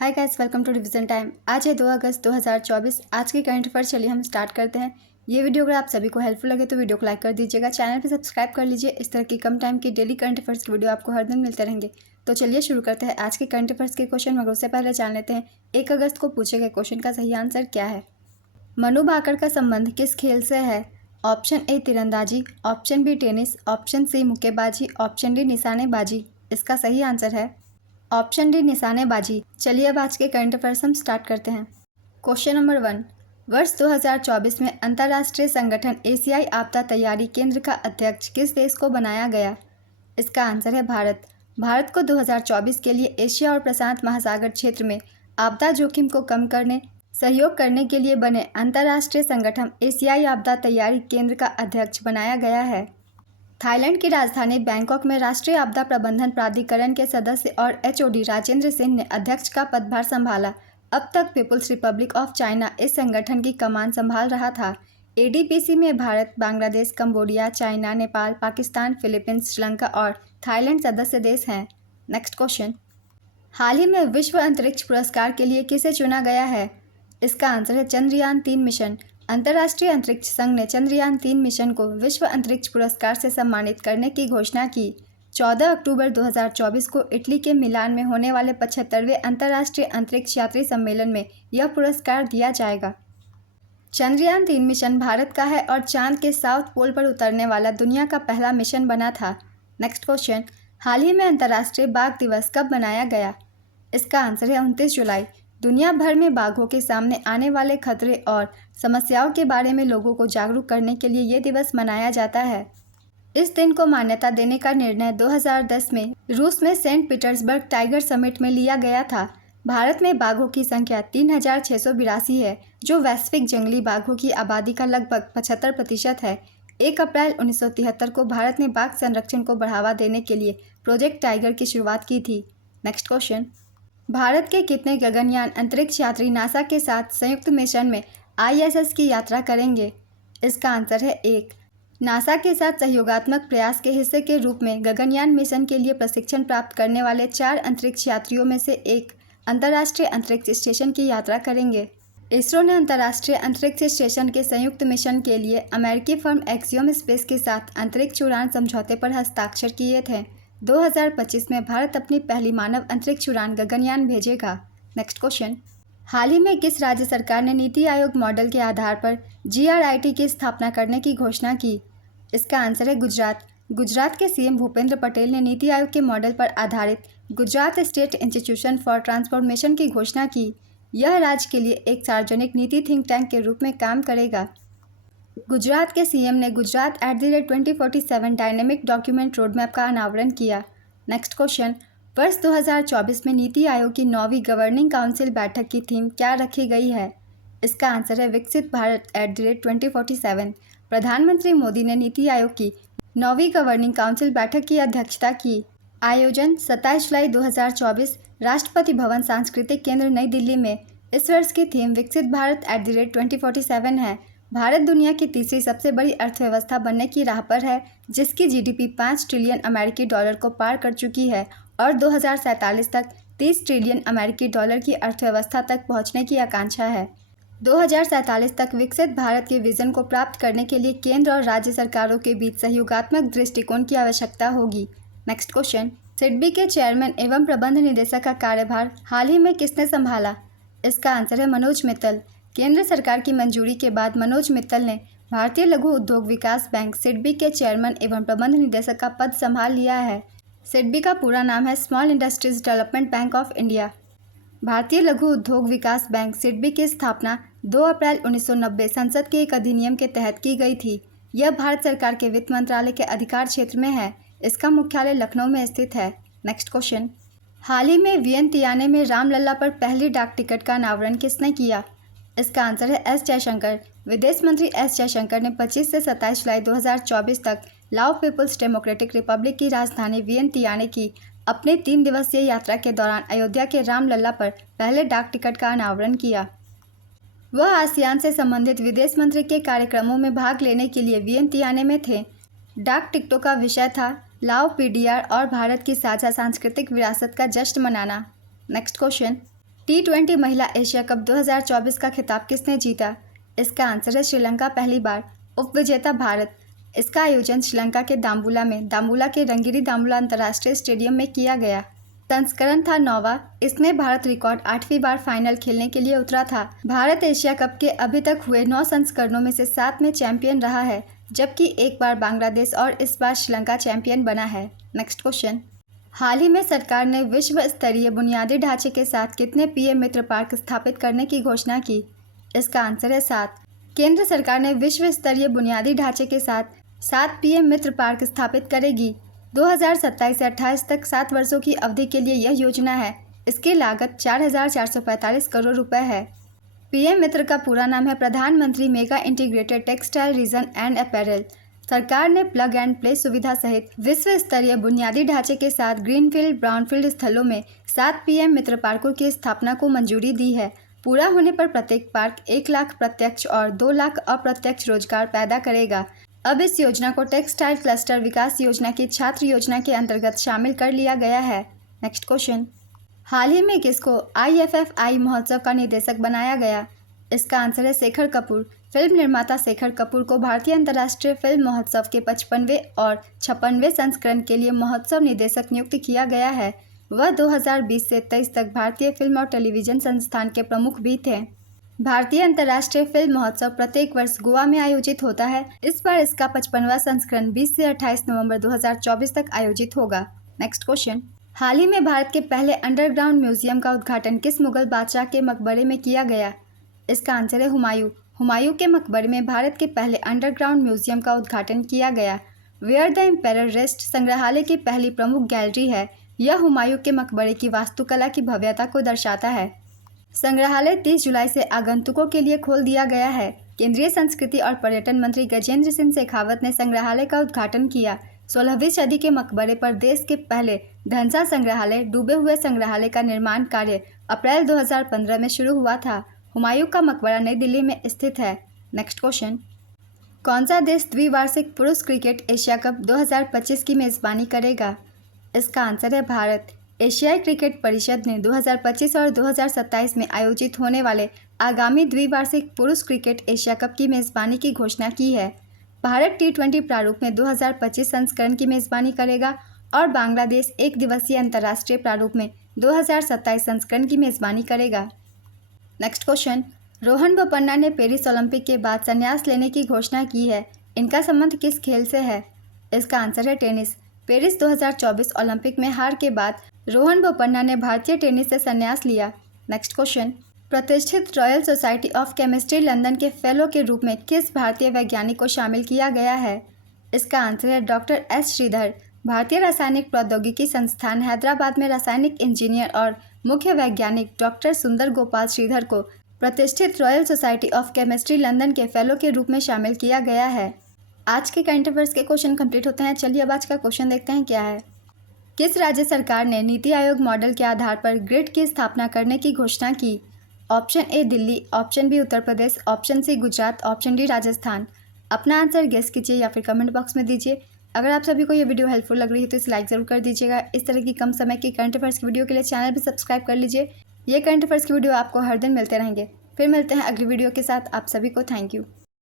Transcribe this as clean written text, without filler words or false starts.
Hi guys, welcome to revision time. आज है 2 अगस्त 2024। आज के करंट अफेयर चलिए हम स्टार्ट करते हैं। ये वीडियो अगर आप सभी को हेल्पफुल लगे तो वीडियो को लाइक कर दीजिएगा, चैनल पे सब्सक्राइब कर लीजिए। इस तरह की कम टाइम की डेली करंट अफेयर्स की वीडियो आपको हर दिन मिलते रहेंगे। तो चलिए शुरू करते हैं आज के करंट अफेयर्स के क्वेश्चन। मगर उससे पहले जान लेते हैं 1 अगस्त को पूछे गए क्वेश्चन का सही आंसर क्या है। मनु भाकर का संबंध किस खेल से है? ऑप्शन ए तीरंदाजी, option B tennis, option C मुक्केबाजी, ऑप्शन डी निशानेबाजी। इसका सही आंसर है ऑप्शन डी निशानेबाजी। चलिए अब आज के करंट अफेयर्स हम स्टार्ट करते हैं। क्वेश्चन नंबर 1, वर्ष 2024 में अंतर्राष्ट्रीय संगठन एशियाई आपदा तैयारी केंद्र का अध्यक्ष किस देश को बनाया गया? इसका आंसर है भारत। भारत को 2024 के लिए एशिया और प्रशांत महासागर क्षेत्र में आपदा जोखिम को कम करने सहयोग करने के लिए बने अंतर्राष्ट्रीय संगठन एशियाई आपदा तैयारी केंद्र का अध्यक्ष बनाया गया है। थाईलैंड की राजधानी बैंकॉक में राष्ट्रीय आपदा प्रबंधन प्राधिकरण के सदस्य और एचओडी राजेंद्र सिंह ने अध्यक्ष का पदभार संभाला। अब तक पीपुल्स रिपब्लिक ऑफ चाइना इस संगठन की कमान संभाल रहा था। एडीपीसी में Bharat, Bangladesh, Cambodia, China, Nepal, Pakistan, Philippines, Sri Lanka और थाईलैंड सदस्य देश हैं। नेक्स्ट क्वेश्चन, हाल ही में विश्व अंतरिक्ष पुरस्कार के लिए किसे चुना गया है? इसका आंसर है चंद्रयान-3 मिशन। अंतर्राष्ट्रीय अंतरिक्ष संघ ने चंद्रयान-3 मिशन को विश्व अंतरिक्ष पुरस्कार से सम्मानित करने की घोषणा की। 14 अक्टूबर 2024 को इटली के मिलान में होने वाले 75वें अंतर्राष्ट्रीय अंतरिक्ष यात्री सम्मेलन में यह पुरस्कार दिया जाएगा। चंद्रयान-3 मिशन भारत का है और चांद के साउथ पोल पर उतरने वाला दुनिया का पहला मिशन बना था। नेक्स्ट क्वेश्चन, हाल ही में अंतर्राष्ट्रीय बाघ दिवस कब मनाया गया? इसका आंसर है 29 जुलाई। दुनिया भर में बाघों के सामने आने वाले खतरे और समस्याओं के बारे में लोगों को जागरूक करने के लिए ये दिवस मनाया जाता है। इस दिन को मान्यता देने का निर्णय 2010 में रूस में सेंट पीटर्सबर्ग टाइगर समिट में लिया गया था। भारत में बाघों की संख्या 3682 है, जो वैश्विक जंगली बाघों की आबादी का लगभग 75% है। 1 अप्रैल 1973 को भारत ने बाघ संरक्षण को बढ़ावा देने के लिए प्रोजेक्ट टाइगर की शुरुआत की थी। नेक्स्ट क्वेश्चन, भारत के कितने गगनयान अंतरिक्ष यात्री नासा के साथ संयुक्त मिशन में आईएसएस की यात्रा करेंगे? इसका आंसर है 1। नासा के साथ सहयोगात्मक प्रयास के हिस्से के रूप में गगनयान मिशन के लिए प्रशिक्षण प्राप्त करने वाले 4 अंतरिक्ष यात्रियों में से एक अंतर्राष्ट्रीय अंतरिक्ष स्टेशन की यात्रा करेंगे। इसरो ने अंतर्राष्ट्रीय अंतरिक्ष स्टेशन के संयुक्त मिशन के लिए अमेरिकी फर्म एक्सियोम स्पेस के साथ अंतरिक्ष उड़ान समझौते पर हस्ताक्षर किए थे। 2025 में भारत अपनी पहली मानव अंतरिक्ष उड़ान गगनयान भेजेगा। नेक्स्ट क्वेश्चन, हाल ही में किस राज्य सरकार ने नीति आयोग मॉडल के आधार पर जीआरआईटी की स्थापना करने की घोषणा की? इसका आंसर है गुजरात। गुजरात के सीएम भूपेंद्र पटेल ने नीति आयोग के मॉडल पर आधारित Gujarat state institution for transformation की घोषणा की। यह राज्य के लिए एक सार्वजनिक नीति थिंक टैंक के रूप में काम करेगा। गुजरात के सीएम ने गुजरात @2047 डायनेमिक डॉक्यूमेंट रोडमैप का अनावरण किया। नेक्स्ट क्वेश्चन, वर्ष 2024 में नीति आयोग की 9वीं गवर्निंग काउंसिल बैठक की थीम क्या रखी गई है? इसका आंसर है विकसित भारत @2047। प्रधानमंत्री मोदी ने नीति आयोग की 9वीं गवर्निंग काउंसिल बैठक की अध्यक्षता की। आयोजन 27 जुलाई 2024 राष्ट्रपति भवन सांस्कृतिक केंद्र नई दिल्ली में। इस वर्ष की थीम विकसित भारत @2047 है। भारत दुनिया की तीसरी सबसे बड़ी अर्थव्यवस्था बनने की राह पर है, जिसकी जीडीपी 5 ट्रिलियन अमेरिकी डॉलर को पार कर चुकी है और 2047 तक 30 ट्रिलियन अमेरिकी डॉलर की अर्थव्यवस्था तक पहुंचने की आकांक्षा है। 2047 तक विकसित भारत के विजन को प्राप्त करने के लिए केंद्र और राज्य सरकारों के बीच सहयोगात्मक दृष्टिकोण की आवश्यकता होगी। नेक्स्ट क्वेश्चन, सिडबी के चेयरमैन एवं प्रबंध निदेशक का कार्यभार हाल ही में किसने संभाला? इसका आंसर है मनोज मित्तल। केंद्र सरकार की मंजूरी के बाद मनोज मित्तल ने भारतीय लघु उद्योग विकास बैंक सिडबी के चेयरमैन एवं प्रबंध निदेशक का पद संभाल लिया है। सिडबी का पूरा नाम है small industries development bank of India. भारतीय लघु उद्योग विकास बैंक सिडबी की स्थापना 2 अप्रैल 1990 संसद के एक अधिनियम के तहत की गई थी। यह भारत सरकार के वित्त मंत्रालय के अधिकार क्षेत्र में है। इसका मुख्यालय लखनऊ में स्थित है। नेक्स्ट क्वेश्चन, हाल ही में वियंतियाने में रामलला पर पहली डाक टिकट का अनावरण किसने किया? इसका आंसर है एस जयशंकर। विदेश मंत्री एस जयशंकर ने 25 से 27 जुलाई 2024 तक लाओ पीपुल्स डेमोक्रेटिक रिपब्लिक की राजधानी वियंतियाने की अपने 3 दिवसीय यात्रा के दौरान अयोध्या के रामलला पर पहले डाक टिकट का अनावरण किया। वह आसियान से संबंधित विदेश मंत्री के कार्यक्रमों में भाग लेने के लिए वियंतियाने में थे। डाक टिकटों का विषय था लाओ पीडीआर और भारत की साझा सांस्कृतिक विरासत का जश्न मनाना। नेक्स्ट क्वेश्चन, T20 महिला एशिया कप 2024 का खिताब किसने जीता? इसका आंसर है श्रीलंका पहली बार। उपविजेता भारत। इसका आयोजन श्रीलंका के दाम्बुला के रंगिरी दाम्बुला अंतर्राष्ट्रीय स्टेडियम में किया गया। संस्करण था 9वां। इसमें भारत रिकॉर्ड 8वीं बार फाइनल खेलने के लिए उतरा था। भारत एशिया कप के अभी तक हुए 9 संस्करणों में से 7 में चैंपियन रहा है, जबकि एक बार बांग्लादेश और इस बार श्रीलंका चैंपियन बना है। Next question. हाल ही में सरकार ने विश्व स्तरीय बुनियादी ढांचे के साथ कितने पीएम मित्र पार्क स्थापित करने की घोषणा की? इसका आंसर है 7। केंद्र सरकार ने विश्व स्तरीय बुनियादी ढांचे के साथ 7 पीएम मित्र पार्क स्थापित करेगी। 2027 से 28 तक 7 वर्षों की अवधि के लिए यह योजना है। इसकी लागत 4,445 करोड़ रुपए है। पीएम मित्र का पूरा नाम है प्रधानमंत्री mega integrated textile reason and apparel. सरकार ने प्लग एंड प्ले सुविधा सहित विश्व स्तरीय बुनियादी ढांचे के साथ ग्रीनफील्ड ब्राउनफील्ड स्थलों में 7 पीएम मित्र पार्कों की स्थापना को मंजूरी दी है। पूरा होने पर प्रत्येक पार्क 1 लाख प्रत्यक्ष और 2 लाख अप्रत्यक्ष रोजगार पैदा करेगा। अब इस योजना को टेक्सटाइल क्लस्टर विकास योजना की छात्र योजना के अंतर्गत शामिल कर लिया गया है। Next question. हाल ही में किसको IFFI महोत्सव का निदेशक बनाया गया? इसका आंसर है शेखर कपूर। फिल्म निर्माता शेखर कपूर को भारतीय अंतर्राष्ट्रीय फिल्म महोत्सव के 55वें और 56वें संस्करण के लिए महोत्सव निदेशक नियुक्त किया गया है। वह 2020 से 23 तक भारतीय फिल्म और टेलीविजन संस्थान के प्रमुख भी थे। भारतीय अंतर्राष्ट्रीय फिल्म महोत्सव प्रत्येक वर्ष गोवा में आयोजित होता है। इस बार इसका 55वां संस्करण 20 से 28 नवंबर 2024 तक आयोजित होगा। Next question. हाल ही में भारत के पहले अंडरग्राउंड म्यूजियम का उद्घाटन किस मुगल बादशाह के मकबरे में किया गया? इसका आंसर है हुमायूं। हुमायूं के मकबरे में भारत के पहले अंडरग्राउंड म्यूजियम का उद्घाटन किया गया। वेयर द एम्पायर रेस्ट संग्रहालय की पहली प्रमुख गैलरी है। यह हुमायूं के मकबरे की वास्तुकला की भव्यता को दर्शाता है। संग्रहालय 30 जुलाई से आगंतुकों के लिए खोल दिया गया है। केंद्रीय संस्कृति और पर्यटन मंत्री गजेंद्र सिंह शेखावत ने संग्रहालय का उद्घाटन किया। 16वीं सदी के मकबरे पर देश के पहले धनसा संग्रहालय डूबे हुए संग्रहालय का निर्माण कार्य अप्रैल 2015 में शुरू हुआ था। हुमायूं का मकबरा नई दिल्ली में स्थित है। Next question. कौन सा देश द्विवार्षिक पुरुष क्रिकेट एशिया कप 2025 की मेज़बानी करेगा? इसका आंसर है भारत। एशियाई क्रिकेट परिषद ने 2025 और 2027 में आयोजित होने वाले आगामी द्विवार्षिक पुरुष क्रिकेट एशिया कप की मेज़बानी की घोषणा की है। भारत T20 प्रारूप में 2025 संस्करण की मेज़बानी करेगा और बांग्लादेश एक दिवसीय अंतर्राष्ट्रीय प्रारूप में 2027 संस्करण की मेज़बानी करेगा। Next question. रोहन बोपन्ना ने पेरिस ओलंपिक के बाद संन्यास लेने की घोषणा की है। इनका संबंध किस खेल से है? इसका आंसर है टेनिस। पेरिस 2024 ओलंपिक में हार के बाद रोहन बोपन्ना ने भारतीय टेनिस से संन्यास लिया। Next question. प्रतिष्ठित Royal Society of Chemistry London के फेलो के रूप में किस भारतीय वैज्ञानिक को शामिल किया गया है? इसका आंसर है डॉक्टर S श्रीधर। भारतीय रासायनिक प्रौद्योगिकी संस्थान हैदराबाद में रासायनिक इंजीनियर और मुख्य वैज्ञानिक डॉक्टर सुंदर गोपाल श्रीधर को प्रतिष्ठित Royal Society of Chemistry London के फेलो के रूप में शामिल किया गया है। आज के करंट अफेयर्स के क्वेश्चन कंप्लीट होते हैं। चलिए अब आज का क्वेश्चन देखते हैं क्या है। किस राज्य सरकार ने नीति आयोग मॉडल के आधार पर ग्रिड की स्थापना करने की घोषणा की? Option A Delhi, option B Uttar Pradesh, option C Gujarat, option D Rajasthan. अपना आंसर गेस कीजिए या फिर कमेंट बॉक्स में दीजिए। अगर आप सभी को ये वीडियो हेल्पफुल लग रही है तो इसे लाइक ज़रूर कर दीजिएगा। इस तरह की कम समय की करंट अफेयर्स की वीडियो के लिए चैनल भी सब्सक्राइब कर लीजिए। ये करंट अफेयर्स की वीडियो आपको हर दिन मिलते रहेंगे। फिर मिलते हैं अगली वीडियो के साथ। आप सभी को थैंक यू।